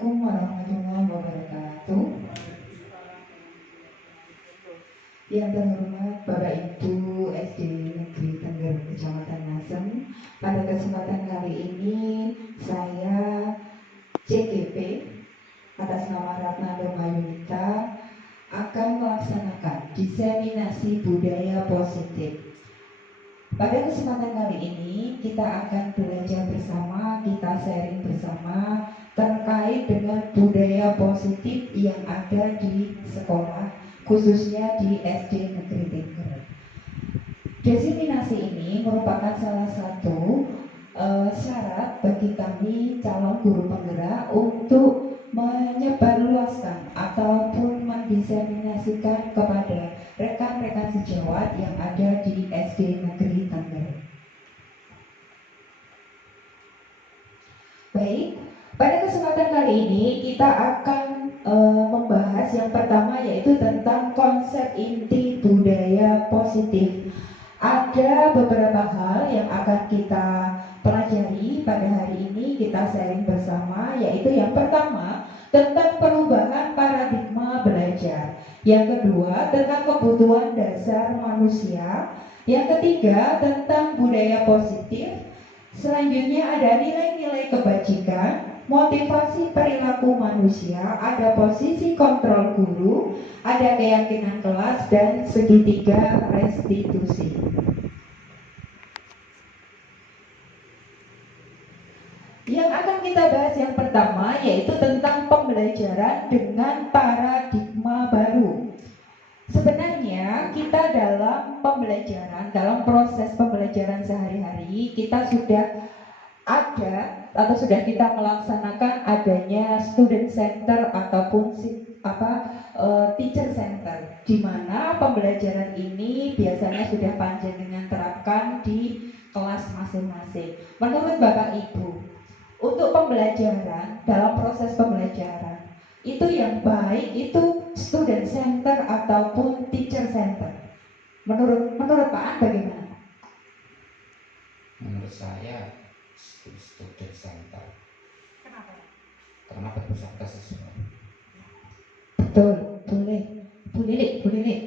Assalamualaikum warahmatullahi wabarakatuh. Yang terhormat Bapak Ibu SD Negeri Tengger Kecamatan Ngasem, pada kesempatan kali ini saya CGP atas nama Ratna Mayunita akan melaksanakan diseminasi budaya positif. Pada kesempatan kali ini kita akan belajar bersama, kita sharing bersama terkait dengan budaya positif yang ada di sekolah, khususnya di SD Negeri Tengger. Diseminasi ini merupakan salah satu syarat bagi kami calon guru penggerak untuk menyebarluaskan ataupun mendiseminasikan kepada rekan-rekan sejawat yang ada di SD Negeri Tengger. Baik, pada kesempatan kali ini kita akan membahas yang pertama, yaitu tentang konsep inti budaya positif. Ada beberapa hal yang akan kita pelajari pada hari ini, kita sharing bersama, yaitu yang pertama tentang perubahan paradigma belajar, yang kedua tentang kebutuhan dasar manusia, yang ketiga tentang budaya positif, selanjutnya ada nilai-nilai kebajikan, motivasi perilaku manusia, ada posisi kontrol guru, ada keyakinan kelas, dan segitiga restitusi. Yang akan kita bahas yang pertama yaitu tentang pembelajaran dengan paradigma baru. Sebenarnya kita dalam pembelajaran, dalam proses pembelajaran sehari-hari, kita sudah ada atau sudah kita melaksanakan adanya student center ataupun teacher center, di mana pembelajaran ini biasanya sudah panjenengan terapkan di kelas masing-masing. Menurut Bapak Ibu, untuk pembelajaran, dalam proses pembelajaran itu yang baik itu student center ataupun teacher center. Menurut Pak An bagaimana? Menurut saya student center. Kenapa? Karena berpusat ke siswa. Betul, boleh. Boleh.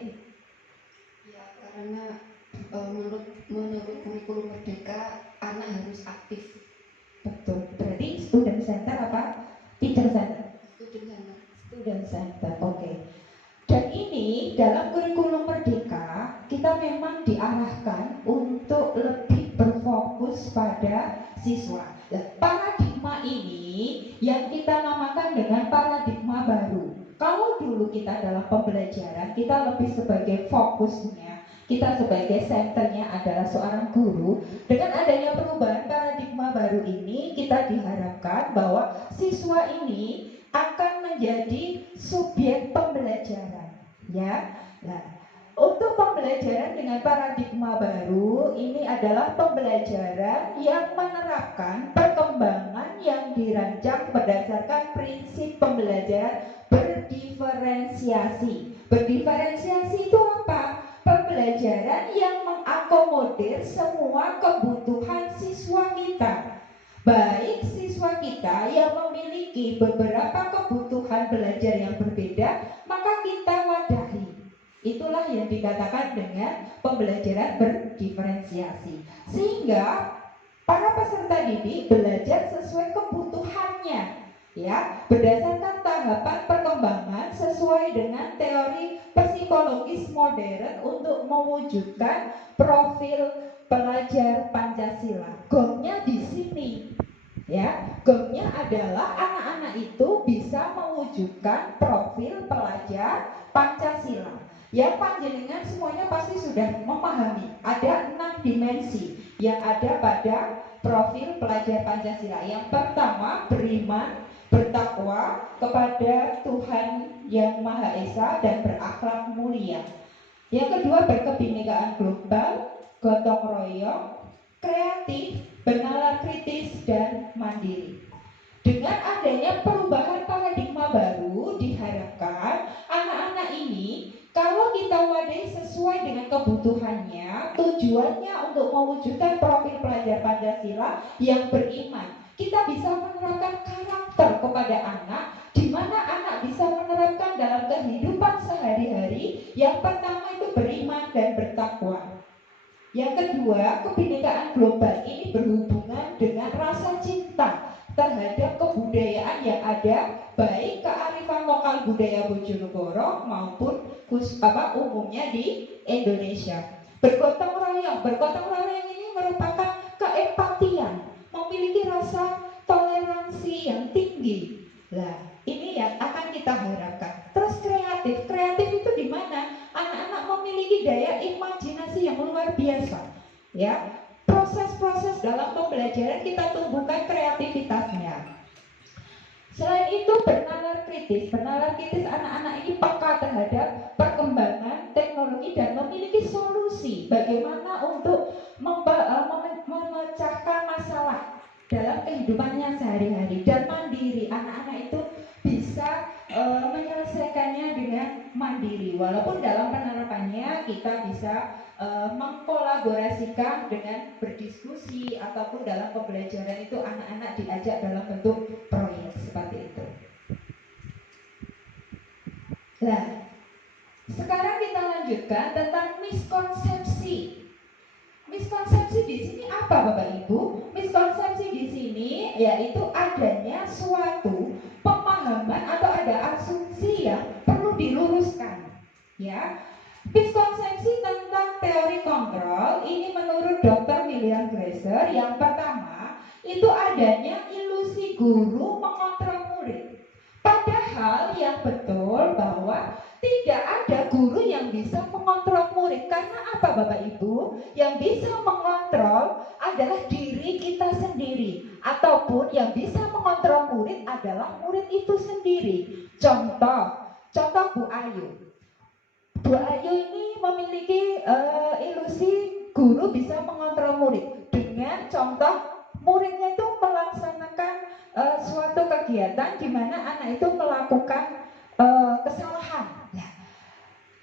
Ya, karena menurut kurikulum Merdeka anak harus aktif. Betul. Berarti student center apa? Teacher center. Student center. Oke. Dan ini dalam kurikulum Merdeka kita memang diarahkan untuk lebih berfokus pada siswa. Nah, paradigma ini yang kita namakan dengan paradigma baru. Kalau dulu kita dalam pembelajaran kita lebih sebagai fokusnya, kita sebagai senternya adalah seorang guru. Dengan adanya perubahan paradigma baru ini, kita diharapkan bahwa siswa ini akan menjadi subjek pembelajaran, ya. Nah, untuk pembelajaran dengan paradigma baru ini adalah pembelajaran yang menerapkan perkembangan yang dirancang berdasarkan prinsip pembelajaran berdiferensiasi. Berdiferensiasi itu apa? Pembelajaran yang mengakomodir semua kebutuhan siswa kita. Baik siswa kita yang memiliki beberapa kebutuhan belajar yang berbeda, maka kita wadahi. Itulah yang dikatakan dengan pembelajaran berdiferensiasi. Sehingga para peserta didik belajar sesuai kebutuhannya, ya, berdasarkan tahapan perkembangan sesuai dengan teori psikologis modern untuk mewujudkan profil pelajar Pancasila. Goalnya di sini, ya, goalnya adalah anak-anak itu bisa mewujudkan profil pelajar Pancasila. Yang panjenengan semuanya pasti sudah memahami ada 6 dimensi yang ada pada profil pelajar Pancasila. Yang pertama, beriman, bertakwa kepada Tuhan Yang Maha Esa dan berakhlak mulia. Yang kedua, berkebinekaan global, gotong royong, kreatif, bernalar kritis, dan mandiri. Dengan adanya perubahan paradigma baru, diharapkan anak-anak ini kalau kita wadahi sesuai dengan kebutuhannya, tujuannya untuk mewujudkan profil pelajar Pancasila yang beriman, kita bisa menerapkan karakter kepada anak kedua, kebinekaan global ini berhubungan dengan rasa cinta terhadap kebudayaan yang ada, baik kearifan lokal budaya Bojonegoro maupun umumnya di Indonesia. Bergotong royong ini merupakan keempatian, memiliki rasa toleransi yang tinggi. Nah, ini yang akan kita harapkan. Terus kreatif itu di mana anak-anak memiliki daya imajinasi yang luar biasa. Ya, proses-proses dalam pembelajaran kita tumbuhkan kreativitasnya. Selain itu bernalar kritis anak-anak ini peka terhadap perkembangan teknologi dan memiliki solusi bagaimana untuk memecahkan masalah dalam kehidupannya sehari-hari, dan mandiri. Anak-anak itu bisa menyelesaikannya dengan mandiri, walaupun dalam penerapannya kita bisa mengkolaborasikan dengan berdiskusi ataupun dalam pembelajaran itu anak-anak diajak dalam bentuk proyek seperti itu. Nah, sekarang kita lanjutkan tentang miskonsepsi. Miskonsepsi di sini apa, Bapak Ibu? Miskonsepsi di sini yaitu adanya suatu pemahaman atau ada asumsi yang perlu diluruskan. Ya, miskonsepsi tentang teori kontrol ini menurut Dr. William Glasser yang pertama itu adanya ilusi guru mengontrol murid. Padahal yang betul bahwa tidak ada guru yang bisa mengontrol murid. Karena apa, Bapak Ibu? Yang bisa mengontrol adalah diri kita sendiri, ataupun yang bisa mengontrol murid adalah murid itu sendiri. Contoh Bu Ayu. Bu Ayu ini memiliki ilusi guru bisa mengontrol murid dengan contoh muridnya itu melaksanakan suatu kegiatan di mana anak itu melakukan kesalahan. Nah,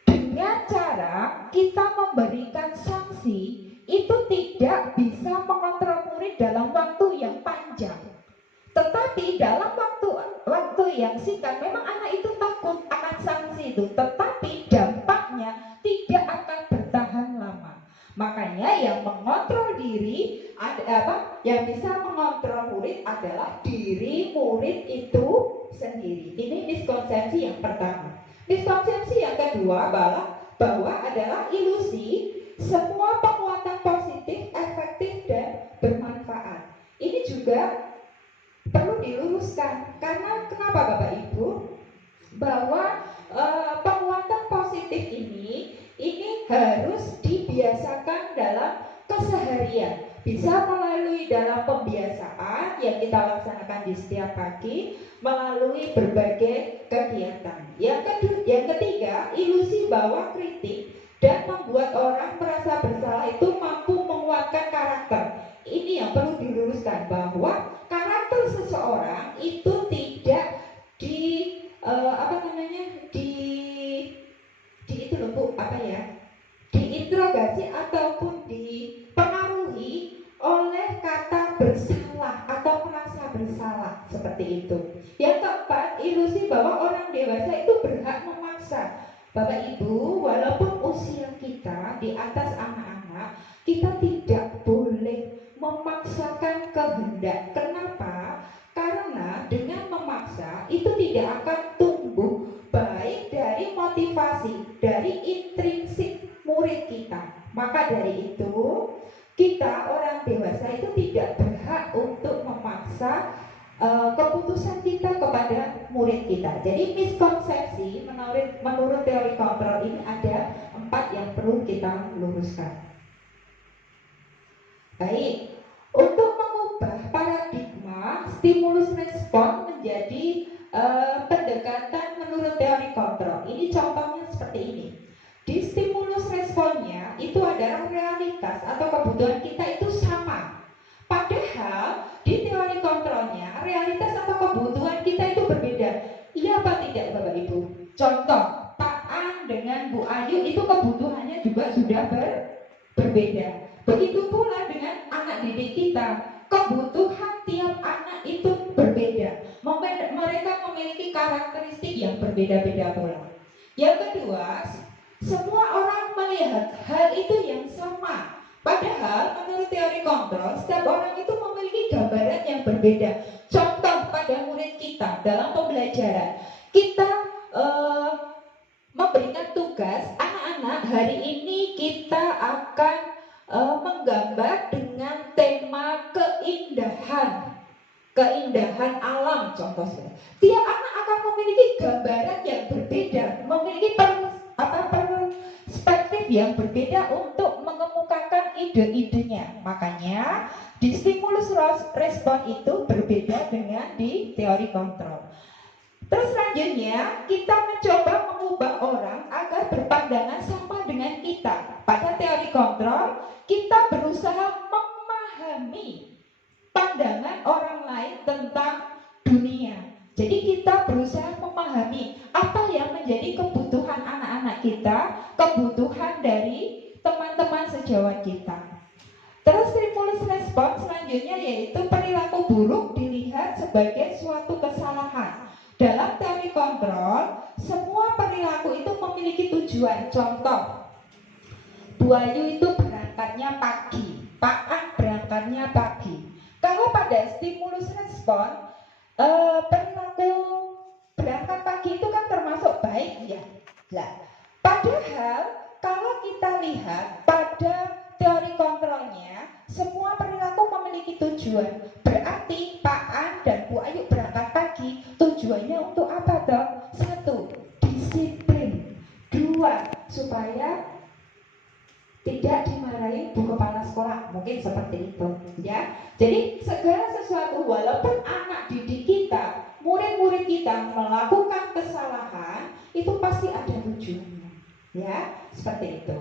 dengan cara kita memberikan sanksi itu tidak bisa mengontrol murid dalam waktu yang panjang. Tetapi dalam waktu yang singkat memang anak itu takut akan sanksi itu, tetapi dampaknya tidak akan bertahan lama. Makanya yang mengontrol diri yang bisa mengontrol murid adalah diri murid itu sendiri. Ini miskonsepsi yang pertama. Miskonsepsi yang kedua bahwa adalah ilusi semua penguatan positif, efektif dan bermanfaat. Ini juga perlu diluruskan. Karena kenapa, Bapak Ibu? Bahwa penguatan positif ini harus dibiasakan dalam keseharian. Bisa melalui dalam pembiasaan yang kita laksanakan di setiap pagi, melalui berbagai kegiatan. Yang ketiga, ilusi bahwa kritik dan membuat orang merasa bersalah itu mampu menguatkan karakter. Ini yang perlu diluruskan, bahwa karakter seseorang itu tidak diinterogasi ataupun dipengaruhi oleh kata bersalah atau merasa bersalah seperti itu. Yang keempat, ilusi bahwa orang dewasa itu berhak memaksa. Bapak Ibu, walaupun usia kita di atas anak-anak, kita tidak boleh memaksakan kehendak. Kenapa? Karena dengan memaksa itu tidak akan tumbuh baik dari motivasi, dari intrinsik murid kita. Maka dari itu kita orang dewasa itu tidak berhak untuk memaksa keputusan kita kepada murid kita. Jadi miskonsepsi menurut teori kontrol ini ada 4 yang perlu kita luruskan. Baik, untuk mengubah paradigma stimulus respon menjadi pendekatan menurut teori kontrol. Ini contohnya seperti ini. Di stimulus responnya itu adalah realitas atau kebutuhan kita itu sama. Padahal di teori kontrolnya realitas atau kebutuhan kita itu berbeda. Iya apa tidak, Bapak Ibu? Contoh, Pak An dengan Bu Ayu itu kebutuhannya juga sudah berbeda. Begitu pula dengan anak didik kita, kebutuhan tiap anak itu berbeda. Mereka memiliki karakteristik yang berbeda-beda pula. Yang kedua, semua orang melihat hal itu yang sama. Padahal menurut teori kontrol, setiap orang itu memiliki gambaran yang berbeda. Contoh pada murid kita dalam pembelajaran, kita memberikan tugas anak-anak, hari ini kita akan menggambar dengan tema keindahan alam contohnya. Tiap anak akan memiliki gambaran yang berbeda, memiliki perspektif yang berbeda untuk mengemukakan ide-idenya. Makanya di stimulus respon itu berbeda dengan di teori kontrol. Terus selanjutnya kita mencoba mengubah orang agar berpandangan sama dengan kita. Pada teori kontrol kita berusaha memahami pandangan orang lain tentang dunia. Jadi kita berusaha memahami apa yang menjadi kebutuhan anak-anak kita, kebutuhan dari teman-teman sejawat kita. Terus stimulus respon selanjutnya yaitu perilaku buruk dilihat sebagai suatu kesalahan. Dalam teori kontrol, semua perilaku itu memiliki tujuan. Contoh, Bu Ayu itu berangkatnya pagi, Pak An berangkatnya pagi. Kalau pada stimulus respon, perilaku berangkat pagi itu kan termasuk baik ya. Nah, padahal kalau kita lihat pada teori kontrolnya, semua perilaku memiliki tujuan. Berarti Pak An dan Bu Ayu berangkat pagi, tujuannya untuk apa toh? 1, disiplin. 2, supaya tidak dimarahi bu kepala sekolah, mungkin seperti itu ya. Jadi segala sesuatu, walaupun anak didik kita, murid-murid kita melakukan kesalahan, itu pasti ada tujuannya ya, seperti itu.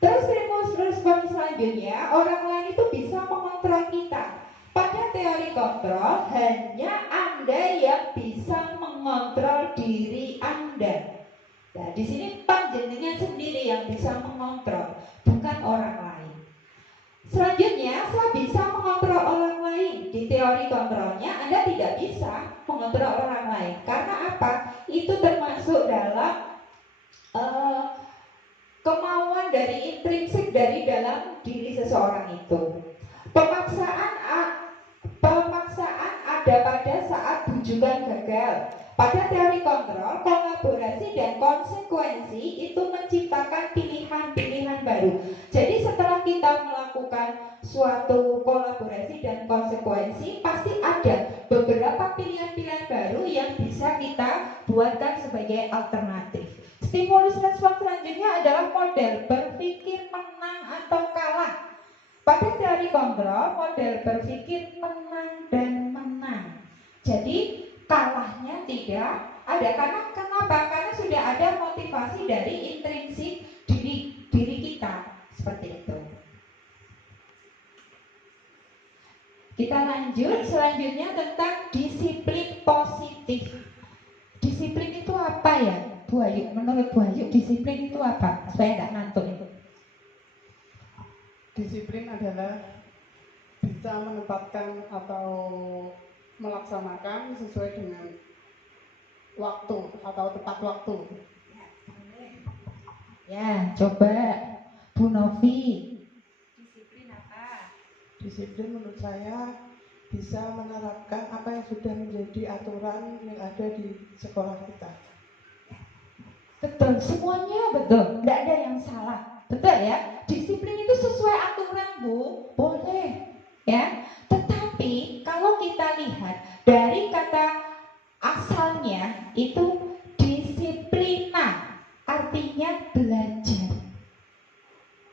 Terus stimulus respon selanjutnya, orang lain itu bisa mengontrol kita. Pada teori kontrol, hanya Anda yang bisa mengontrol diri Anda. Nah, di sini panjenengan sendiri yang bisa mengontrol, bukan orang lain. Selanjutnya, saya bisa mengontrol orang lain. Di teori kontrolnya, Anda tidak bisa mengontrol orang lain. Karena apa? Itu termasuk dalam kemauan dari intrinsik dari dalam diri seseorang itu. Pemaksaan ada pada saat bujukan gagal. Pada teori kontrol, kolaborasi dan konsekuensi itu menciptakan pilihan-pilihan baru. Jadi setelah kita melakukan suatu kolaborasi dan konsekuensi, pasti ada beberapa pilihan-pilihan baru yang bisa kita buatkan sebagai alternatif. Stimulus respon selanjutnya adalah model berpikir menang atau kalah. Pada teori kontrol, model berpikir menang dan menang. Jadi kalahnya tidak ada. Karena kenapa? Karena sudah ada motivasi dari intrinsik diri kita. Seperti itu. Kita lanjut selanjutnya tentang disiplin positif. Disiplin itu apa ya, Bu Ayu? Menurut Bu Ayu, disiplin itu apa? Saya tidak ngantuk itu. Disiplin adalah bisa menempatkan atau melaksanakan sesuai dengan waktu atau tepat waktu. Ya, coba Bu Novi. Disiplin apa? Disiplin menurut saya bisa menerapkan apa yang sudah menjadi aturan yang ada di sekolah kita. Betul, semuanya betul, tidak ada yang salah. Betul ya, disiplin itu sesuai aturan Bu, boleh ya. Tetapi kalau kita lihat dari kata asalnya itu disiplina, artinya belajar.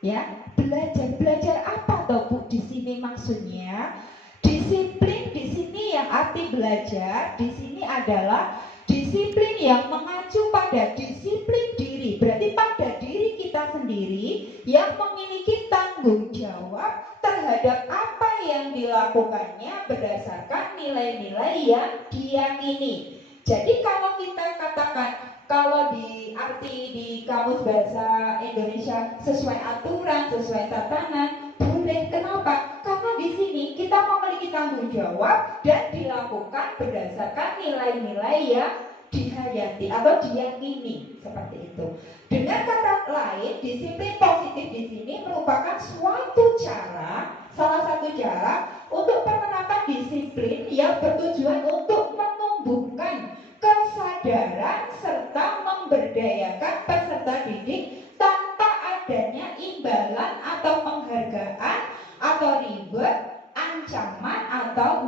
Ya, belajar apa toh Bu di sini maksudnya? Disiplin di sini yang arti belajar di sini adalah disiplin yang mengacu pada disiplin diri. Berarti pada diri kita sendiri yang memiliki tanggung jawab terhadap apa yang dilakukannya berdasarkan nilai-nilai yang diyakini. Jadi kalau kita katakan, kalau di arti di kamus bahasa Indonesia sesuai aturan, sesuai tatanan, boleh. Kenapa? Karena di sini kita memiliki tanggung jawab dan dilakukan berdasarkan nilai-nilai yang dihayati atau diyakini, seperti itu. Dengan kata lain, disiplin positif di sini merupakan suatu cara, salah satu cara untuk penerapan disiplin yang bertujuan untuk menumbuhkan kesadaran serta memberdayakan peserta didik tanpa adanya imbalan atau penghargaan atau reward, ancaman atau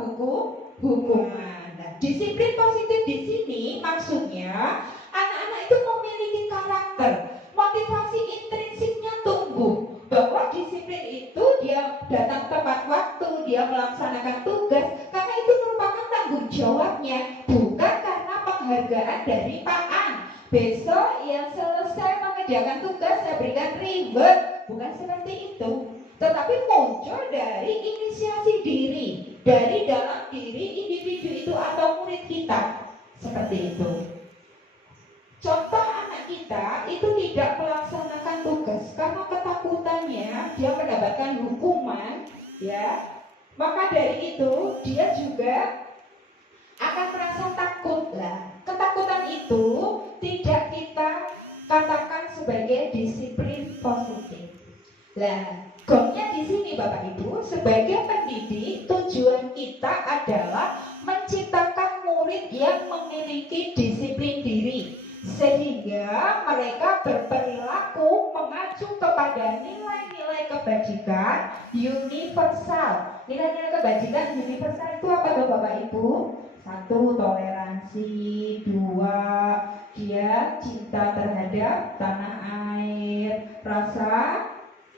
hukuman. Nah, disiplin positif di sini maksudnya anak-anak itu memiliki karakter, motivasi intrinsiknya tumbuh, bahwa disiplin itu dia datang tepat waktu, dia melaksanakan tugas karena itu merupakan tanggung jawabnya, bukan karena penghargaan dari Pak An. Besok yang selesai mengerjakan tugas saya berikan reward, bukan seperti itu. Tetapi muncul dari inisiasi diri, dari dalam diri individu itu atau murid kita, seperti itu. Contoh anak kita itu tidak melaksanakan tugas karena ketakutannya dia mendapatkan hukuman, ya. Maka dari itu dia juga akan merasa takut lah. Ketakutan itu tidak kita katakan sebagai disiplin positif. Lah, gongnya di sini Bapak Ibu, sebagai pendidik tujuan kita adalah menciptakan murid yang memiliki disiplin diri, sehingga mereka berperilaku mengacu kepada nilai-nilai kebajikan universal. Nilai-nilai kebajikan universal itu apa tuh Bapak Ibu? 1. Toleransi. 2. Dia cinta terhadap tanah air, rasa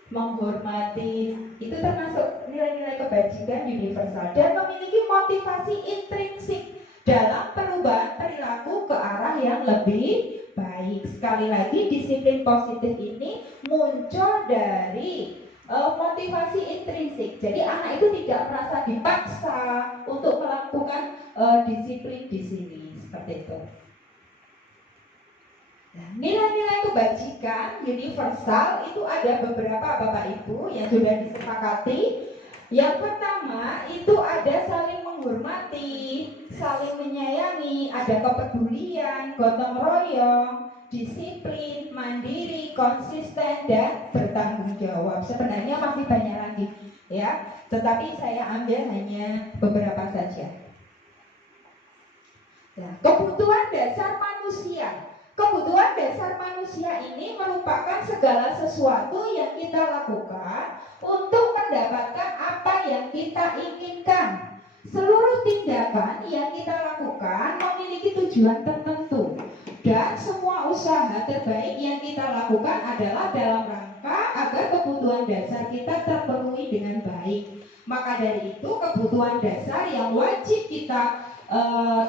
menghormati, itu termasuk nilai-nilai kebajikan universal, dan memiliki motivasi intrinsik dalam perubahan perilaku ke arah yang lebih baik. Sekali lagi, disiplin positif ini muncul dari motivasi intrinsik. Jadi anak itu tidak merasa dipaksa untuk melakukan disiplin di sini, seperti itu. Nah, nilai-nilai kebajikan universal itu ada beberapa Bapak Ibu yang sudah disepakati. Yang pertama itu ada saling menghormati, saling menyayangi, ada kepedulian, gotong royong, disiplin, mandiri, konsisten, dan bertanggung jawab. Sebenarnya masih banyak lagi, ya. Tetapi saya ambil hanya beberapa saja. Nah, kebutuhan dasar manusia. Kebutuhan dasar manusia ini merupakan segala sesuatu yang kita lakukan untuk mendapatkan apa yang kita inginkan. Seluruh tindakan yang kita lakukan memiliki tujuan tertentu, dan semua usaha terbaik yang kita lakukan adalah dalam rangka agar kebutuhan dasar kita terpenuhi dengan baik. Maka dari itu, kebutuhan dasar yang wajib kita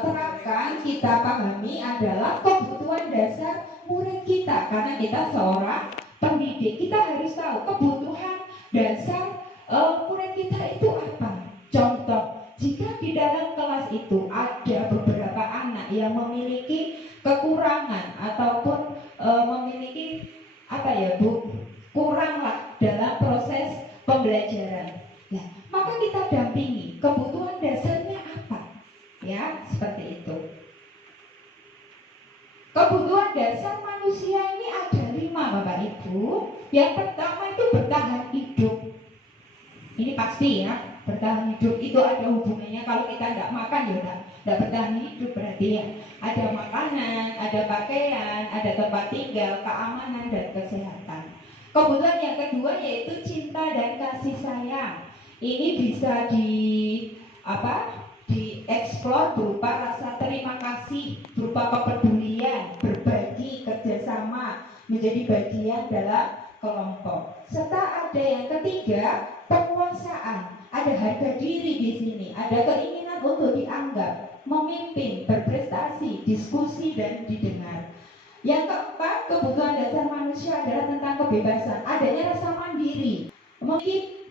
terapkan, kita pahami adalah kebutuhan dasar murid kita, karena kita seorang pendidik. Kita harus tahu kebutuhan dasar murid kita itu apa. Contoh, jika di dalam kelas itu ada beberapa anak yang memiliki kekurangan ataupun memiliki kuranglah dalam proses pembelajaran, nah, maka kita dampingi kebutuhan dasarnya apa. Ya, seperti itu. Kebutuhan dasar manusia ini ada 5 Bapak Ibu. Yang pertama itu bertahan hidup. Ini pasti ya, bertahan hidup itu ada hubungannya. Kalau kita nggak makan ya nggak bertahan hidup, berarti ya ada makanan, ada pakaian, ada tempat tinggal, keamanan dan kesehatan. Kebutuhan yang kedua yaitu cinta dan kasih sayang. Ini bisa dieksplor berupa rasa terima kasih, berupa kepedulian, berbagi, kerjasama, menjadi bagian dalam kelompok. Serta ada yang ketiga, penguasaan. Ada harga diri di sini, ada keinginan untuk dianggap, memimpin, berprestasi, diskusi dan didengar. Yang keempat, kebutuhan dasar manusia adalah tentang kebebasan. Adanya rasa mandiri, memiliki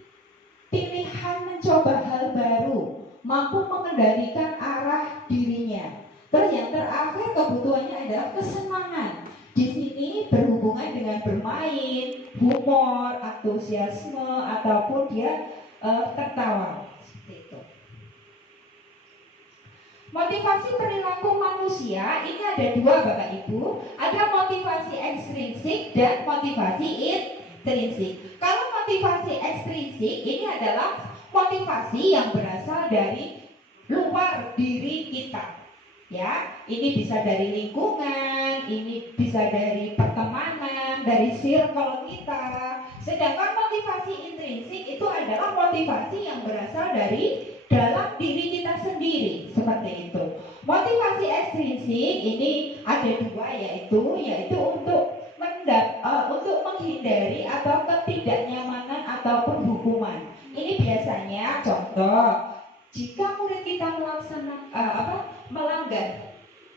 pilihan mencoba hal baru, mampu mengendalikan arah dirinya. Terus yang terakhir kebutuhannya adalah kesenangan. Di sini berhubungan dengan bermain, humor, antusiasme, ataupun dia tertawa. Seperti itu. Motivasi perilaku manusia ini ada dua Bapak Ibu. Ada motivasi ekstrinsik dan motivasi intrinsik. Kalau motivasi ekstrinsik ini adalah motivasi yang berasal dari luar diri kita. Ya, ini bisa dari lingkungan, ini bisa dari pertemanan, dari circle kita. Sedangkan motivasi intrinsik itu adalah motivasi yang berasal dari dalam diri kita sendiri, seperti itu. Motivasi ekstrinsik ini ada dua, yaitu untuk untuk menghindari atau ketidaknyamanan ataupun hukuman. Ini biasanya contoh, jika murid kita melanggar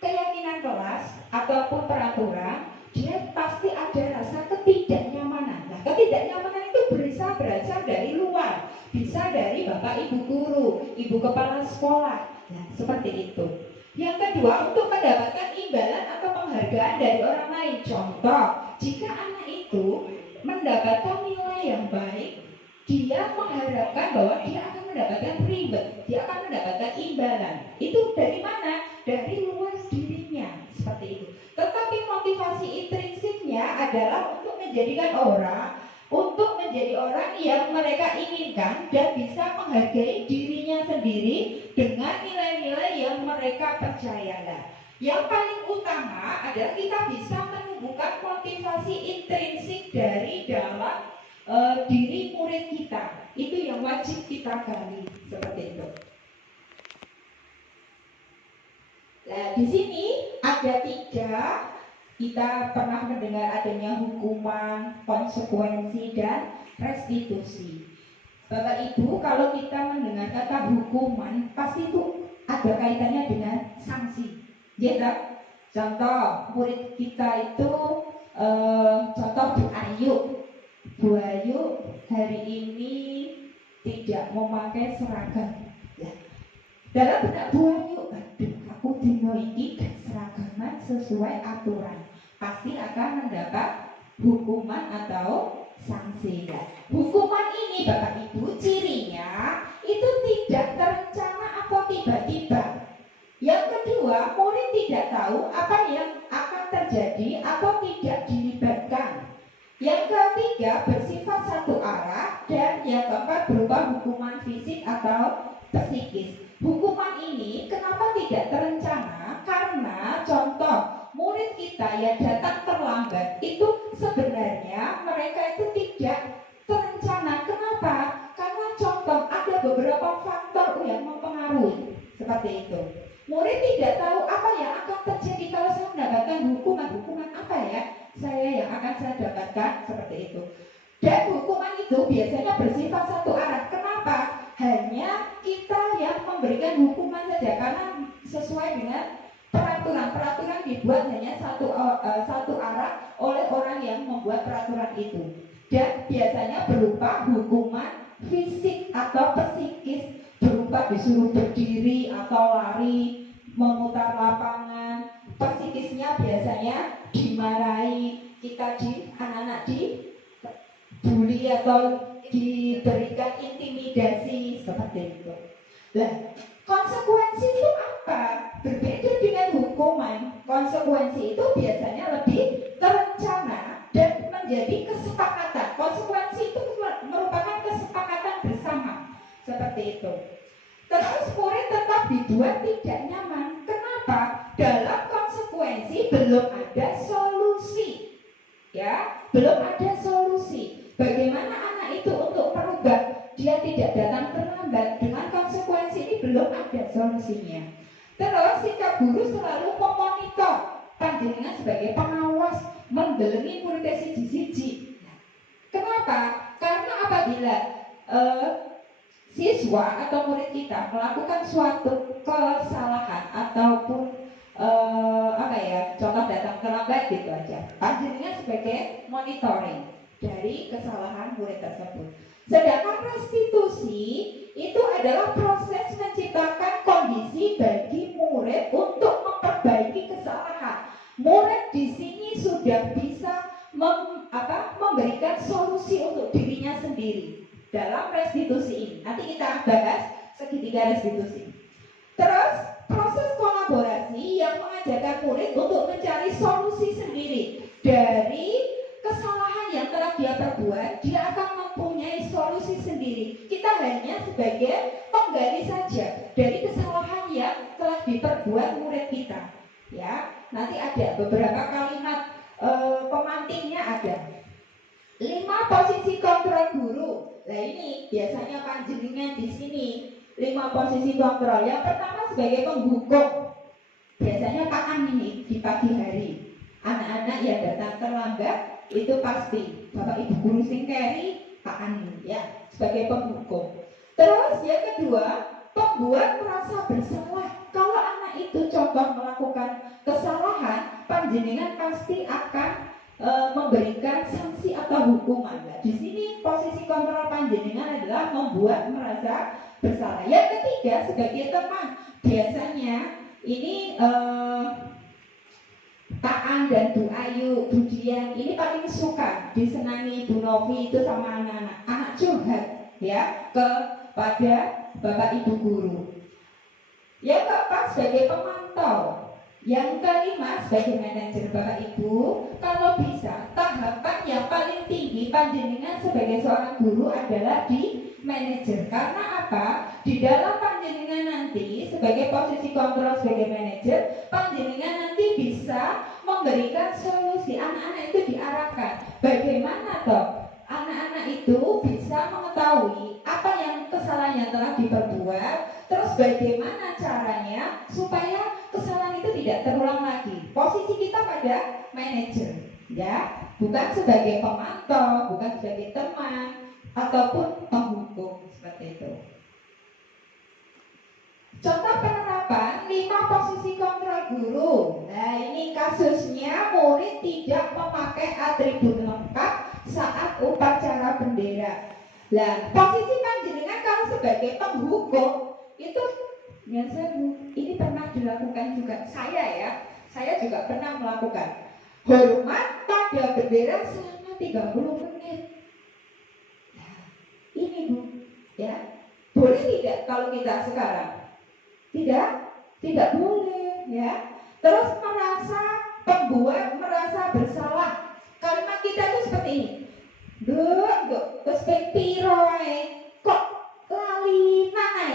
keyakinan kelas ataupun peraturan, dia pasti ada rasa ketidaknyamanan. Nah, ketidaknyamanan itu berasal dari luar, bisa dari Bapak Ibu guru, Ibu kepala sekolah. Nah, seperti itu. Yang kedua, untuk mendapatkan imbalan atau penghargaan dari orang lain. Contoh, jika anak itu mendapatkan nilai yang baik, dia mengharapkan bahwa dia akan mendapatkan reward, dia akan mendapatkan imbalan. Itu dari mana? Dari luar dirinya, seperti itu. Tetapi motivasi intrinsiknya adalah untuk menjadi orang yang mereka inginkan dan bisa menghargai dirinya sendiri dengan nilai-nilai yang mereka percaya. Yang paling utama adalah kita bisa menumbuhkan motivasi intrinsik dari dalam diri murid kita. Itu yang wajib kita gali, seperti itu. Nah, di sini ada 3. Kita pernah mendengar adanya hukuman, konsekuensi, dan restitusi. Bapak Ibu, kalau kita mendengar kata hukuman, pasti itu ada kaitannya dengan sanksi. Ya, contoh murid kita itu, contoh Bu Ayu hari ini tidak memakai seragam. Ya. Dalam benak Bu Ayu, aku dino iki seragaman sesuai aturan, pasti akan mendapat hukuman atau sanksi. Ya. Hukuman ini Bapak Ibu cirinya itu tidak terencana atau tiba-tiba. Yang kedua, murid tidak tahu apa yang akan terjadi atau tidak dilibatkan. Yang ketiga, bersifat satu arah. Dan yang keempat, berupa hukuman fisik atau psikis. Hukuman ini kenapa tidak terencana? Karena contoh, murid kita yang datang terlambat itu sebenarnya mereka itu tidak terencana. Kenapa? Karena contoh, ada beberapa faktor yang mempengaruhi. Seperti itu. Murid tidak tahu apa yang akan terjadi kalau saya mendapatkan hukuman apa ya yang akan saya dapatkan, seperti itu. Dan hukuman itu biasanya bersifat satu arah. Kenapa? Hanya kita yang memberikan hukuman saja, karena sesuai dengan peraturan dibuat hanya satu arah oleh orang yang membuat peraturan itu. Dan biasanya berupa hukuman fisik atau psikis, berupa disuruh berdiri atau lari, memutar lapangan. Psikisnya biasanya dimarahi, anak-anak dibully atau diberikan intimidasi, seperti itu. Nah, konsekuensi itu apa? Berbeda dengan hukuman. Konsekuensi itu biasanya lebih terencana dan menjadi kesepakatan. Konsekuensi itu merupakan kesepakatan bersama, seperti itu. Terus murid tetap dibuat tidak nyaman. Kenapa? Dalam konsekuensi belum ada solusi. Ya, belum ada solusi. Bagaimana anak itu untuk merubah dia tidak datang terlambat? Dengan konsekuensi ini belum ada solusinya. Terus sikap guru selalu memonitor, panjenengan sebagai pengawas, menggelengi murid siji-siji. Kenapa? Karena apabila siswa atau murid kita melakukan suatu kesalahan ataupun contoh datang terlambat gitu aja, panjenengan sebagai monitoring dari kesalahan murid tersebut. Sedangkan restitusi itu adalah proses menciptakan kondisi bagi murid untuk memperbaiki kesalahan. Murid di sini sudah bisa memberikan solusi untuk dirinya sendiri dalam restitusi ini. Nanti kita bahas segitiga restitusi. Terus proses yang mengajarkan murid untuk mencari solusi sendiri dari kesalahan yang telah dia perbuat. Dia akan mempunyai solusi sendiri. Kita hanya sebagai penggali saja dari kesalahan yang telah diperbuat murid kita. Ya, nanti ada beberapa kalimat pemantiknya ada. 5 posisi kontrol guru. Nah ini biasanya panjenengan di sini 5 posisi kontrol. Yang pertama sebagai penghukum. Biasanya Pak An ini di pagi hari. Anak-anak yang datang terlambat itu pasti Bapak Ibu guru sing keri Pak An ini ya sebagai penghukum. Terus yang kedua, pembuat merasa bersalah. Kalau anak itu contoh melakukan kesalahan, panjenengan pasti akan memberikan sanksi atau hukuman. Nah, di sini posisi kontrol panjenengan adalah membuat merasa bersalah. Yang ketiga sebagai teman. Biasanya ini Pak An dan Bu Ayu, Bu Dian ini paling suka disenangi Bu Novi itu sama anak-anak. Anak curhat ya kepada Bapak Ibu guru. Yang keempat sebagai pemantau. Yang kelima sebagai manajer. Bapak Ibu, kalau bisa tahapan yang paling tinggi panjenengan sebagai seorang guru adalah di manajer. Karena apa? Di dalam panjenengan nanti sebagai posisi kontrol sebagai manajer, panjenengan nanti bisa memberikan solusi. Anak-anak itu diarahkan bagaimana toh anak-anak itu bisa mengetahui apa yang kesalahan yang telah diperbuat, terus bagaimana caranya supaya kesalahan itu tidak terulang lagi. Posisi kita pada manajer, ya, bukan sebagai pemantau, bukan sebagai teman ataupun penghukum seperti itu. Contoh penerapan 5 posisi kontrol guru. Nah, ini kasusnya murid tidak memakai atribut lengkap saat upacara bendera. Nah, posisi panjenengan kalau sebagai penghukum itu yang ini pernah dilakukan juga saya juga pernah melakukan hormat pada bendera selama 30 menit. Nah, ini Bu, ya. Boleh tidak kalau kita sekarang? Tidak boleh, ya. Terus pembuat merasa bersalah. Kalimat kita itu seperti ini. Duh, kespektiroe, kok lali nanai.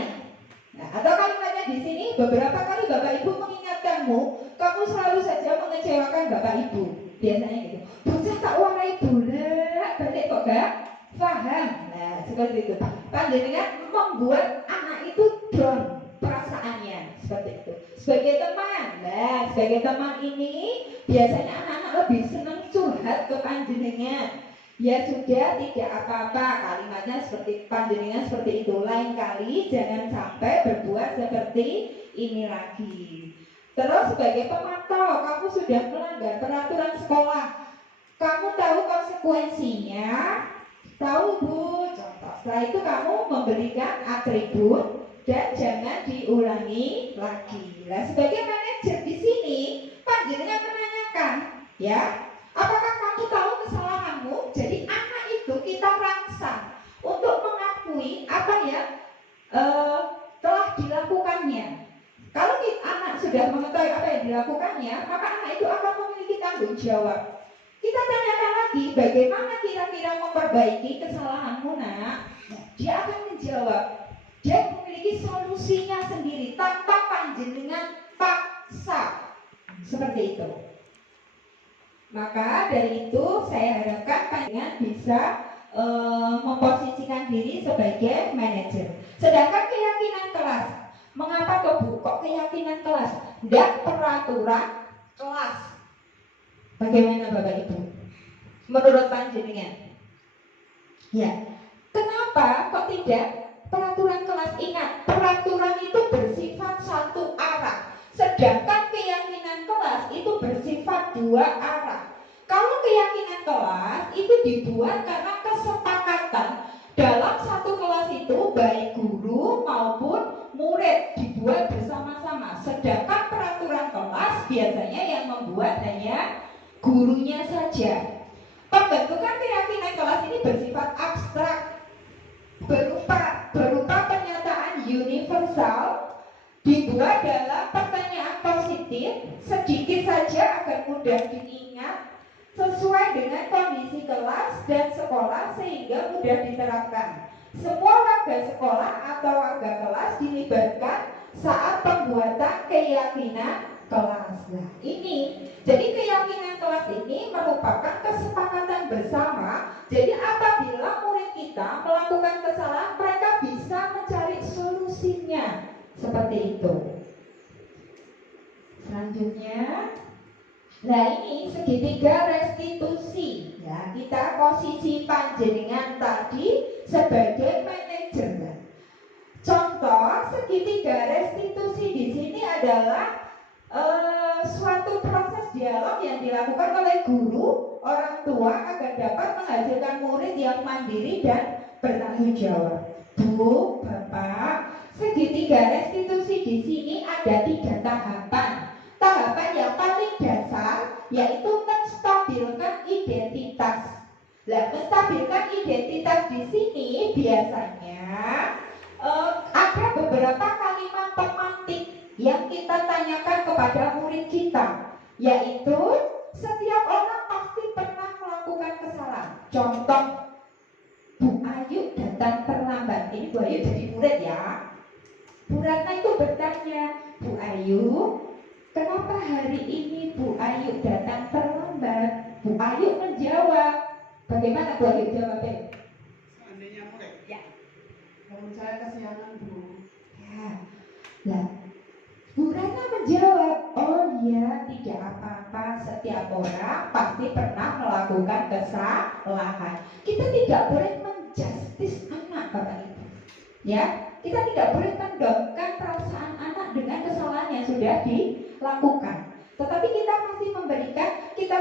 Nah, atau kalimatnya di sini beberapa kali Bapak Ibu mengingatkanmu, kamu selalu saja mengecewakan Bapak Ibu. Biasanya gitu. Bocah tak warai bulat, balik kok gak paham. Nah, seperti itu. Panjenengan membuat anak itu down perasaannya seperti itu. Sebagai teman, nah sebagai teman ini biasanya anak-anak lebih senang curhat ke panjenengan. Ya sudah, tidak apa-apa, kalimatnya seperti panjenengan seperti itu. Lain kali jangan sampai berbuat seperti ini lagi. Terus sebagai pemantau, kamu sudah melanggar peraturan sekolah, kamu tahu konsekuensinya, tahu Bu, contoh. Setelah itu kamu memberikan atribut dan jangan diulangi lagi. Nah, sebagai manajer di sini, panjenengan menanyakan, ya, apakah kamu tahu kesalahanmu? Jadi anak itu kita rangsang untuk mengakui apa yang telah dilakukannya. Kalau anak sudah mengetahui apa yang dilakukannya, maka anak itu akan memiliki tanggung jawab. Kita tanyakan lagi, bagaimana kira-kira memperbaiki kesalahanmu, Nak? Nah, dia akan menjawab. Dia memiliki solusinya sendiri tanpa panjenengan paksa. Seperti itu. Maka dari itu saya harapkan panjenengan bisa memposisikan diri sebagai manajer. Sedangkan keyakinan kelas, mengapa kok keyakinan kelas? Tidak peraturan kelas. Bagaimana Bapak Ibu? Menurut panjenengan? Ya, kenapa kok tidak peraturan kelas? Ingat, peraturan itu bersifat satu arah. Sedangkan keyakinan kelas itu bersifat 2 arah. Kalau keyakinan kelas itu dibuat karena kesepakatan dalam satu kelas itu baik guru maupun murid dibuat bersama-sama. Sedangkan peraturan kelas biasanya yang membuat hanya gurunya saja. Pembentukan keyakinan kelas ini bersifat abstrak, berupa pernyataan universal dibuat dalam pertanyaan positif positif, sedikit saja agar mudah diingat, sesuai dengan kondisi kelas dan sekolah sehingga mudah diterapkan. Semua warga sekolah atau warga kelas dilibatkan saat pembuatan keyakinan kelas. Nah, ini jadi keyakinan kelas ini merupakan kesepakatan bersama. Jadi apabila murid kita melakukan kesalahan, mereka bisa mencari solusinya. Seperti itu. Selanjutnya, nah ini segitiga restitusi. Ya, kita posisi panjenengan tadi sebagai manajer. Contoh segitiga restitusi di sini adalah suatu proses dialog yang dilakukan oleh guru, orang tua agar dapat menghasilkan murid yang mandiri dan bertanggung jawab. Bu, Bapak, segitiga restitusi di sini ada 3 tahapan. Tahapan yang paling dasar yaitu menstabilkan identitas. Nah, menstabilkan identitas di sini biasanya ada beberapa kalimat pemantik yang kita tanyakan kepada murid kita, yaitu setiap orang pasti pernah melakukan kesalahan. Contoh, Bu Ayu datang terlambat. Ini Bu Ayu jadi murid ya. Bu Ratna itu bertanya, Bu Ayu, kenapa hari ini Bu Ayu datang terlambat? Bu Ayu menjawab. Bagaimana Bu Ayu jawabnya? Seandainya murid. Ya. Namun saya kesiangan, Bu. Ya. Lah, Bu Ratna menjawab, oh iya, tidak apa-apa, setiap orang pasti pernah melakukan kesalahan. Kita tidak boleh menjustis anak, Bapak Ibu. Ya, kita tidak boleh mendongkrak perasaan anak dengan kesalahan yang sudah dilakukan. Tetapi kita masih memberikan, kita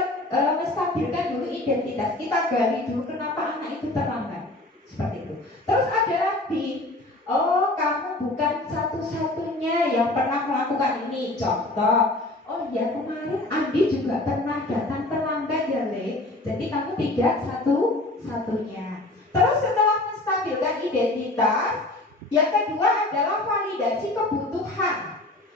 menstabilkan dulu identitas. Kita gali dulu kenapa anak itu terlambat. Seperti itu. Terus ada lagi, oh kamu bukan satu-satunya yang pernah melakukan ini. Contoh, oh ya kemarin Andi juga pernah datang terlambat ya Le. Jadi kamu tidak satu-satunya. Terus setelah menstabilkan identitas, yang kedua adalah validasi kebutuhan.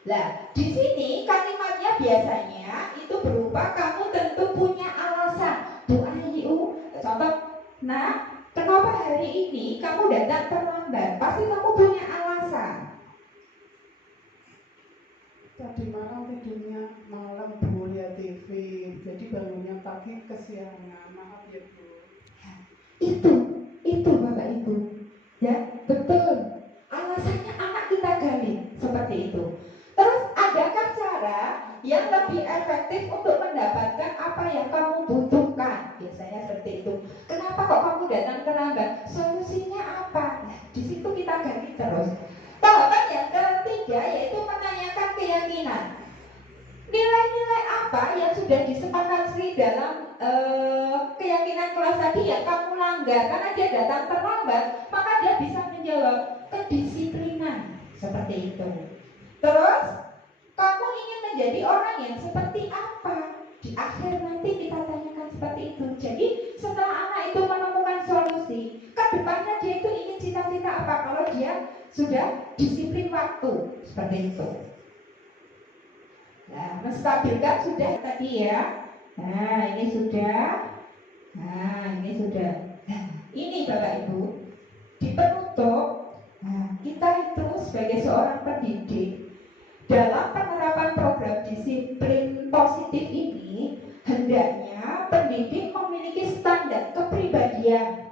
Nah, di sini kalimatnya biasanya itu berupa kamu tentu punya alasan. Bu Ayu, contoh, nah, kenapa hari ini kamu datang terlambat? Pasti kamu punya alasan. Tadi malam tidurnya malam, Bu, lihat TV. Jadi bangunnya pagi kesiangan. Maaf ya, Bu. Itu Bapak Ibu. Ya, betul. Alasannya anak kita gali seperti itu. Terus adakah cara yang lebih efektif untuk mendapatkan apa yang kamu butuhkan? Biasanya seperti itu. Kenapa kok kamu datang terlambat? Solusinya apa? Nah, di situ kita gali terus. Tahapan yang ketiga yaitu menanyakan keyakinan. Nilai-nilai apa yang sudah disepakati dalam keyakinan kelas tadi yang kamu langgar? Karena dia datang terlambat, maka dia bisa menjawab kedisiplinan seperti itu. Terus kamu ingin menjadi orang yang seperti apa? Di akhir nanti kita tanyakan seperti itu. Jadi setelah anak itu menemukan solusi, ke depannya dia itu ingin cita-cita apa? Kalau dia sudah disiplin waktu seperti itu. Nah, menstabilkan sudah tadi ya. Nah, ini sudah. Nah, ini sudah. Nah, ini Bapak Ibu, di penutup, nah, kita itu sebagai seorang pendidik dalam penerapan program disiplin positif ini, hendaknya pendidik memiliki standar kepribadian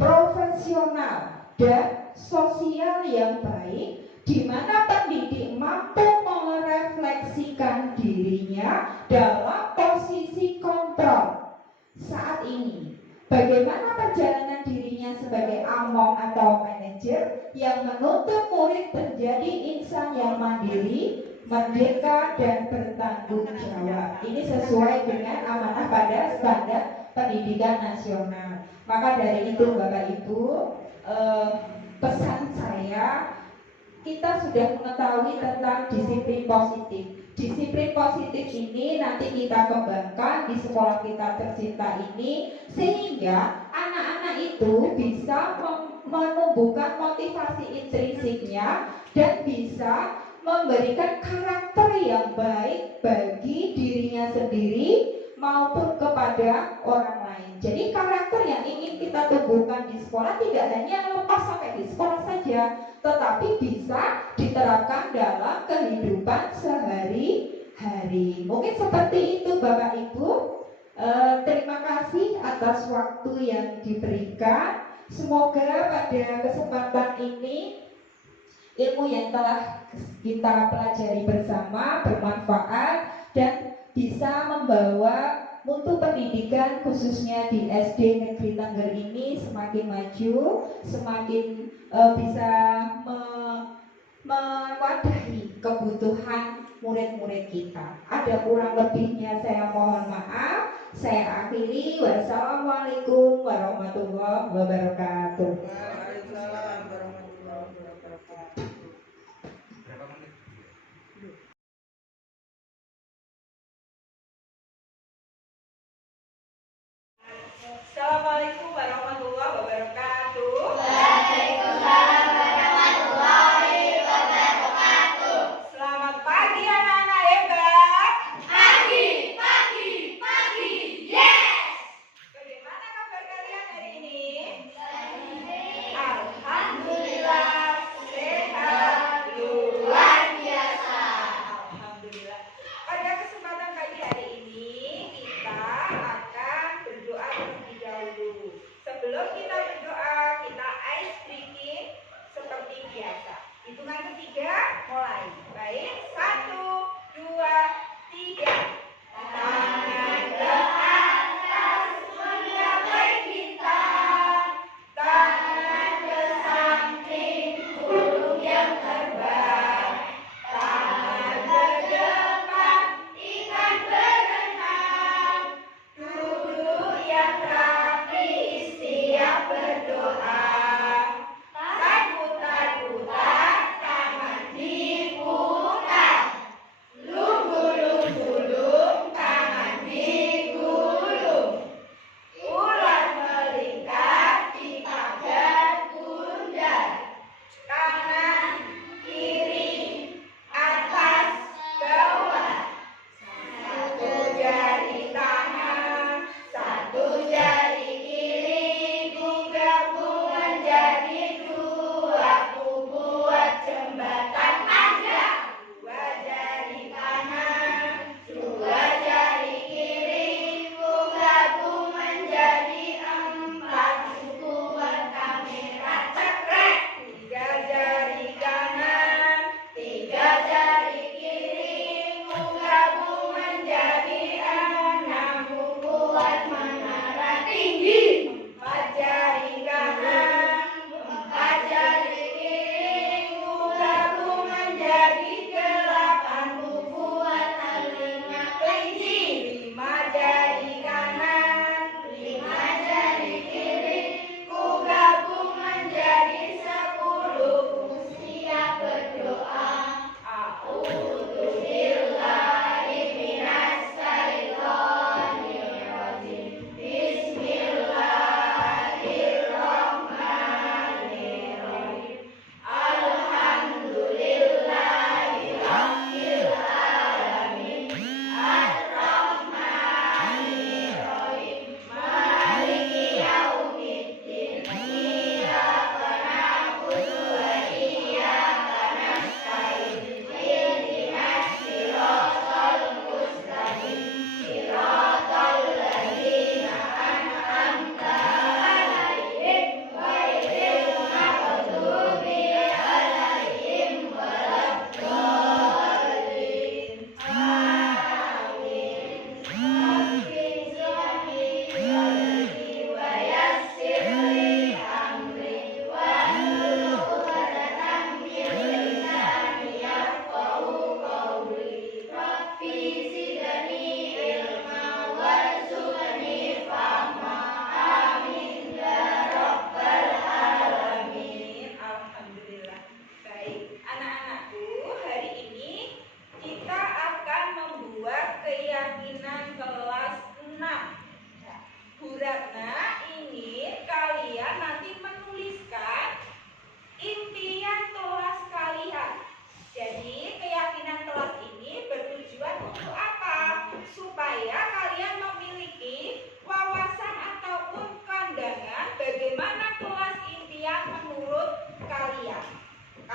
profesional dan sosial yang baik, di mana pendidik mampu merefleksikan dirinya dalam posisi kontrol saat ini. Bagaimana perjalanan dirinya sebagai among atau manajer yang menuntut murid menjadi insan yang mandiri, merdeka, dan bertanggung jawab. Ini sesuai dengan amanah pada standar pendidikan nasional. Maka dari itu Bapak Ibu, pesan saya, kita sudah mengetahui tentang disiplin positif. Disiplin positif ini nanti kita kembangkan di sekolah kita tercinta ini, sehingga anak-anak itu bisa menumbuhkan motivasi intrinsiknya dan bisa memberikan karakter yang maupun kepada orang lain. Jadi karakter yang ingin kita tumbuhkan di sekolah tidak hanya lepas sampai di sekolah saja, tetapi bisa diterapkan dalam kehidupan sehari-hari. Mungkin seperti itu Bapak Ibu. Terima kasih atas waktu yang diberikan. Semoga pada kesempatan ini ilmu yang telah kita pelajari bersama bermanfaat dan bisa membawa mutu pendidikan khususnya di SD Negeri Tengger ini semakin maju, semakin bisa mewadahi kebutuhan murid-murid kita. Ada kurang lebihnya saya mohon maaf. Saya akhiri. Wassalamualaikum warahmatullahi wabarakatuh. Waalaikumsalam warahmatullahi wabarakatuh. Berapa menit? Assalamualaikum warahmatullahi wabarakatuh. Waalaikumsalam warahmatullahi wabarakatuh. Selamat pagi anak-anak hebat. Pagi, yes. Bagaimana kabar kalian hari ini?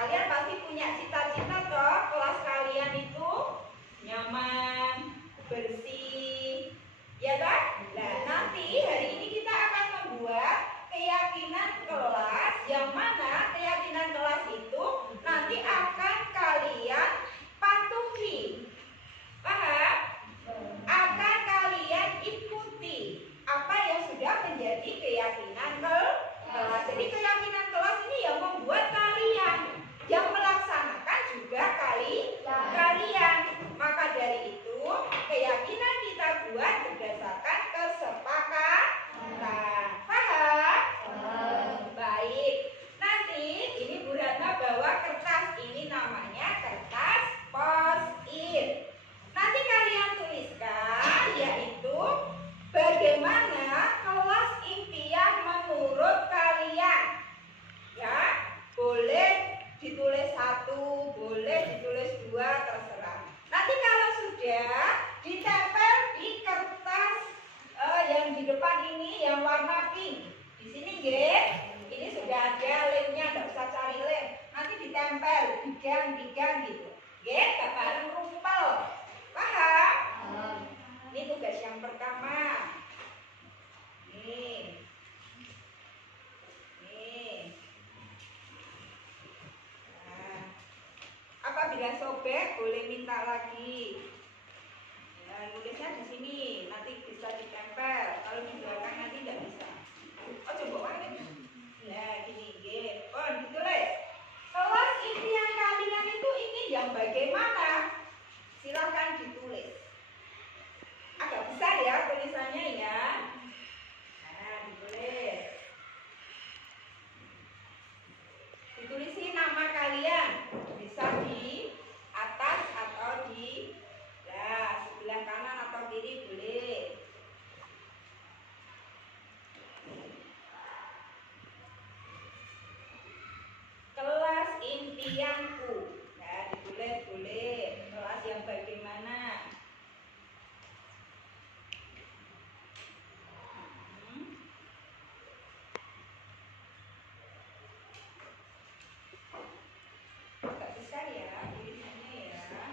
Kalian pasti punya cita-cita toh, kelas kalian itu nyaman, bersih, ya kan? Nah, nanti hari ini kita akan membuat keyakinan kelas, yang mana keyakinan kelas itu nanti akan kalian patuhi. Paham? Akan kalian ikuti apa yang sudah menjadi keyakinan kelas. Jadi keyakinan kelas ini yang membuat kalian, yang melaksanakan juga kalian. Maka dari itu keyakinan kita buat berdasarkan kesepakatan. Paham? Baik. Nanti ini Bu Ratna bawa kertas, ini namanya kertas post-it. Nanti kalian tuliskan yaitu bagaimana kelas impian menurut kalian. Ya, boleh ditulis 1, boleh ditulis 2, terserah. Nanti kalau sudah ditempel di kertas yang di depan ini yang warna pink. Di sini, nggih. Ini sudah ada lemnya, enggak usah cari lem. Nanti ditempel, digang gitu. Nggih, enggak bareng rumpel. Paham? Ini tugas yang pertama. Nih. Nah, apabila sobek boleh minta lagi. Nah, nulisnya di sini, nanti bisa ditempel. Kalau di belakang nanti nggak bisa. Oh, coba wae. Nah, gini, nggih. Oh, ditulis. Kelas impian kalian itu ingin yang bagaimana? Silahkan ditulis. Agak besar ya tulisannya ya. Nah, ditulis. Ditulisin nama kalian. Bisa di atas atau di sebelah kanan atau kiri boleh. Kelas impianku. Nah, ditulis boleh. Kelas yang bagaimana? Agak besar ya tulisannya ya.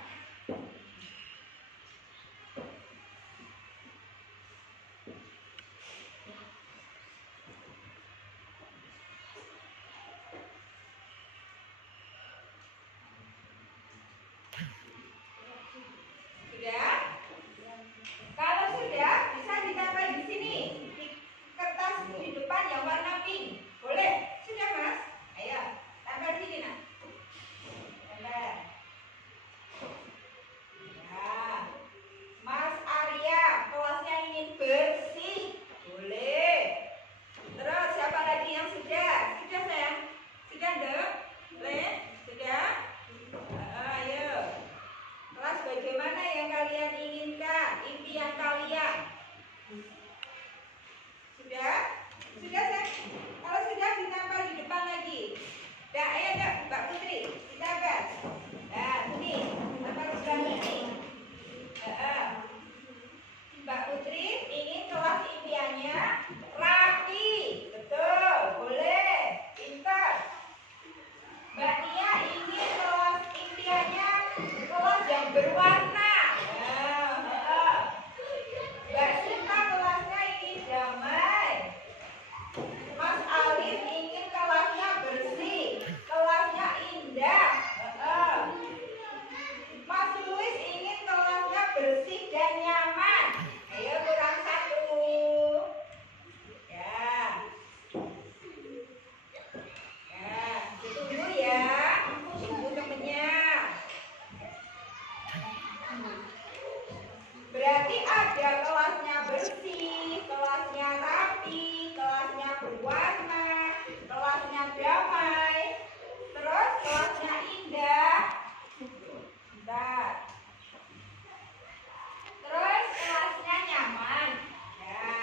Sudah? Kalau sudah, bisa ditempel di sini di kertas di depan yang warna pink. Boleh? Sudah, Mas? Ayo, tempel sini, nak. Tempel. Ya. Mas Arya, kelasnya ingin bersih. Boleh. Terus siapa lagi yang sudah? Sudah, sayang? Sudah, Dek? Boleh? Sudah? Ayo. Kelas bagaimana yang kalian inginkan? Impian kalian. Sudah? Sudah, sayang? Kalau sudah, ditempel di depan lagi. Dah, ayo, Dek, Mbak Putri. Ditempel. Nah, sini. Tempel di sebelah sini. Mbak Putri ingin kelas impiannya rapi. Betul, boleh. Pintar. Mbak Nia ingin kelas impiannya kelas yang berwarna. Mbak Sinta kelasnya ingin damai. Mas Alif ingin kelasnya bersih, kelasnya indah. Mas Luis ingin kelasnya bersih dan nyaman. Ayo kurang 1. Ya. Ya, ditunggu ya. Tunggu temennya. Berarti ada kelasnya bersih, kelasnya rapi, kelasnya berwarna, kelasnya damai, terus kelasnya indah. Bentar. Terus kelasnya nyaman. Ya.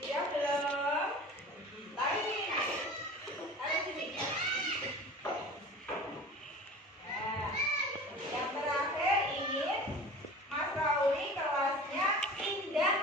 Sudah belum? Taruh sini, nak. Taruh sini. Ya. Yang terakhir ingin Mas Rauli kelasnya indah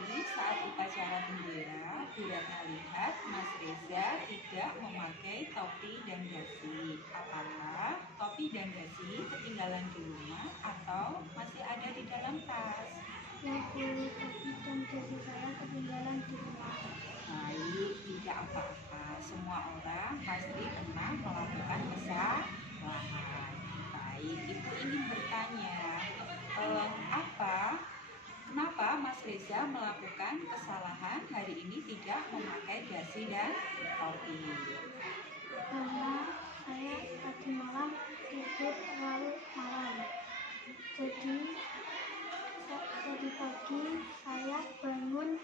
tadi saat upacara bendera, Bu Ratna lihat Mas Reza tidak memakai topi dan dasi. Apakah topi dan dasi ketinggalan di rumah atau masih ada di dalam tas? Ya Bu, topi dan dasi saya ketinggalan di rumah. Baik, tidak apa-apa. Semua orang pasti pernah melakukan kesalahan. Baik, Ibu ingin bertanya, kenapa Mas Reza melakukan kesalahan hari ini tidak memakai dasi dan topi? Karena saya tadi malam tidur terlalu malam. Jadi tadi pagi saya bangun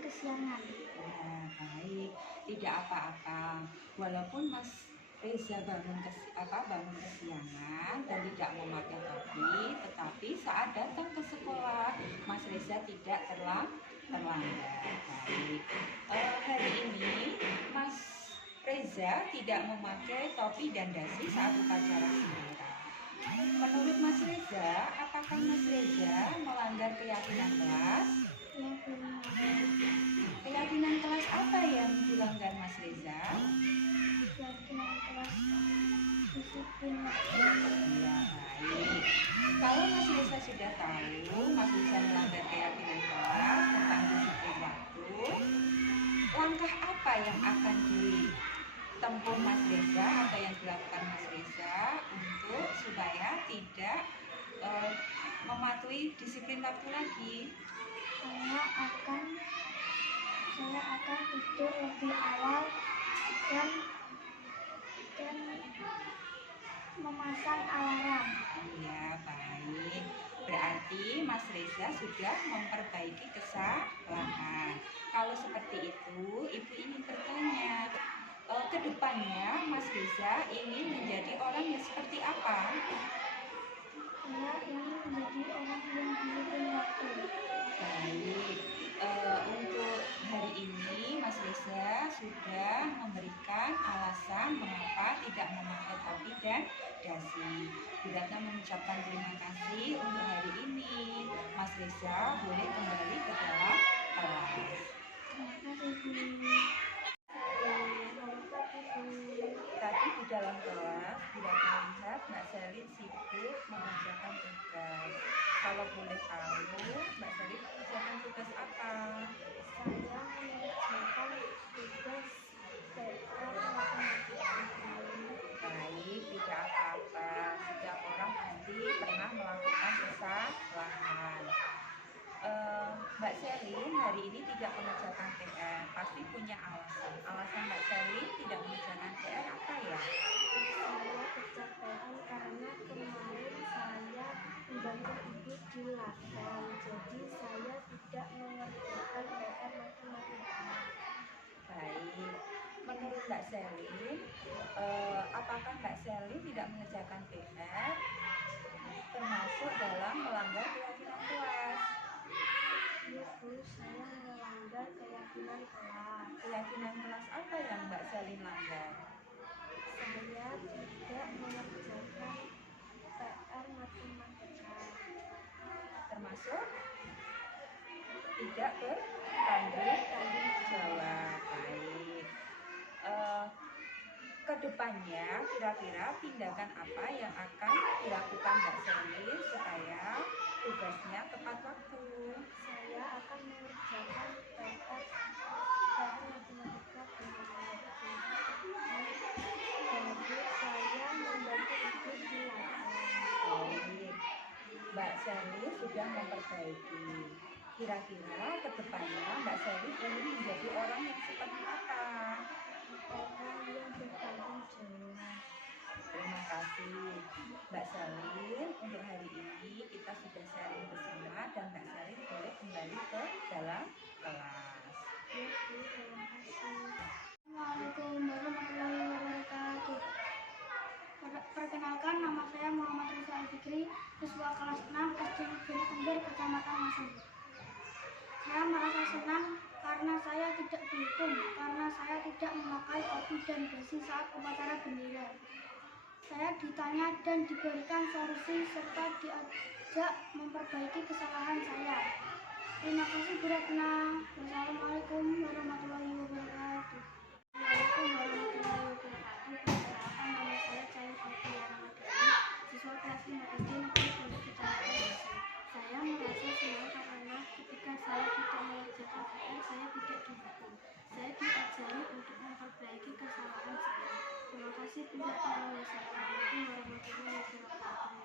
kesiangan. Ya, baik, tidak apa-apa. Walaupun Mas Reza bangun kesiangan dan tidak memakai topi, tetapi saat datang ke sekolah, Mas Reza tidak terlambat. Baik, hari ini Mas Reza tidak memakai topi dan dasi saat upacara bendera. Menurut Mas Reza, apakah Mas Reza melanggar keyakinan kelas? Ya benar. Keyakinan kelas apa yang dilanggar Mas Reza? Keyakinan kelas disiplin. Ya, baik. Kalau Mas Reza sudah tahu, Mas Reza melanggar keyakinan kelas tentang disiplin waktu, langkah apa yang akan ditempuh Mas Reza, apa yang dilakukan Mas Reza untuk supaya tidak mematuhi disiplin waktu lagi? Saya akan tidur lebih awal dan memasang alarm. Iya, baik. Berarti Mas Reza sudah memperbaiki kesalahan. Kalau seperti itu, Ibu ingin bertanya, ke depannya Mas Reza ingin menjadi orang yang seperti apa? Saya ingin menjadi orang yang disiplin waktu. Baik, untuk hari ini Mas Reza sudah memberikan alasan mengapa tidak memakai topi dan dasi. Bu Ratna mengucapkan terima kasih untuk hari ini. Mas Reza boleh kembali ke dalam kelas. Terima kasih Bu. Selamat pagi Bu. Tadi di dalam kelas Bu Ratna lihat Mbak Selin sibuk mengerjakan tugas. Kalau boleh tahu, Mbak Selin mengerjakan tugas apa? Saya mengerjakan tugas PR matematika. Baik, tidak apa-apa. Setiap orang pasti pernah melakukan kesalahan. Mbak Selin hari ini tidak mengerjakan PR, pasti punya alasan. Alasan Mbak Selin tidak mengerjakan PR apa ya? Saya kecapean karena kemarin saya membantu ibu di ladang, jadi saya tidak mengerjakan PR matematika. Baik, menurut Mbak Selin, apakah Mbak Selin tidak mengerjakan PR termasuk dalam melanggar keyakinan kelas? Iya Bu, saya melanggar keyakinan kelas. Keyakinan kelas apa yang Mbak Selin langgar? Saya tidak mengerjakan PR matematika. Termasuk tidak bertanggung jawab. Baik. Kedepannya kira-kira tindakan apa yang akan dilakukan Mbak Selin supaya tugasnya tepat waktu? Saya akan mengerjakan PR matematika dengan waktu. Baru saya membantu ibu di ladang. Baik, Mbak Selin sudah memperbaiki. Kira-kira kedepannya Mbak Selin ingin menjadi orang yang seperti apa? Orang yang bertanggung jawab. Terima kasih Mbak Selin. Untuk hari ini kita sudah sharing bersama dan Mbak Selin boleh kembali ke dalam kelas. Ya Bu, terima kasih. Assalamualaikum warahmatullahi wabarakatuh. Perkenalkan, nama saya Muhammad Reza Al-Fikri, siswa kelas 6 SD Negeri Tengger, Kecamatan Masuk. Saya merasa senang karena saya tidak dihukum, karena saya tidak memakai topi dan dasi saat upacara bendera. Saya ditanya dan diberikan solusi serta diajak memperbaiki kesalahan saya. Terima kasih Bu Retna. Wassalamualaikum warahmatullahi wabarakatuh. Waalaikumsalam warahmatullahi wabarakatuh. Perkenalkan, nama saya Cahaya Fathia Ramadhani, siswa kelas 5 SD Negeri Pondok Kecamatan Desa. Saya merasa senang karena ketika saya tidak mengerjakan PR, saya tidak dihukum. Saya diajari untuk memperbaiki kesalahan saya. Terima kasih Bu Retna. Wassalamualaikum warahmatullahi wabarakatuh.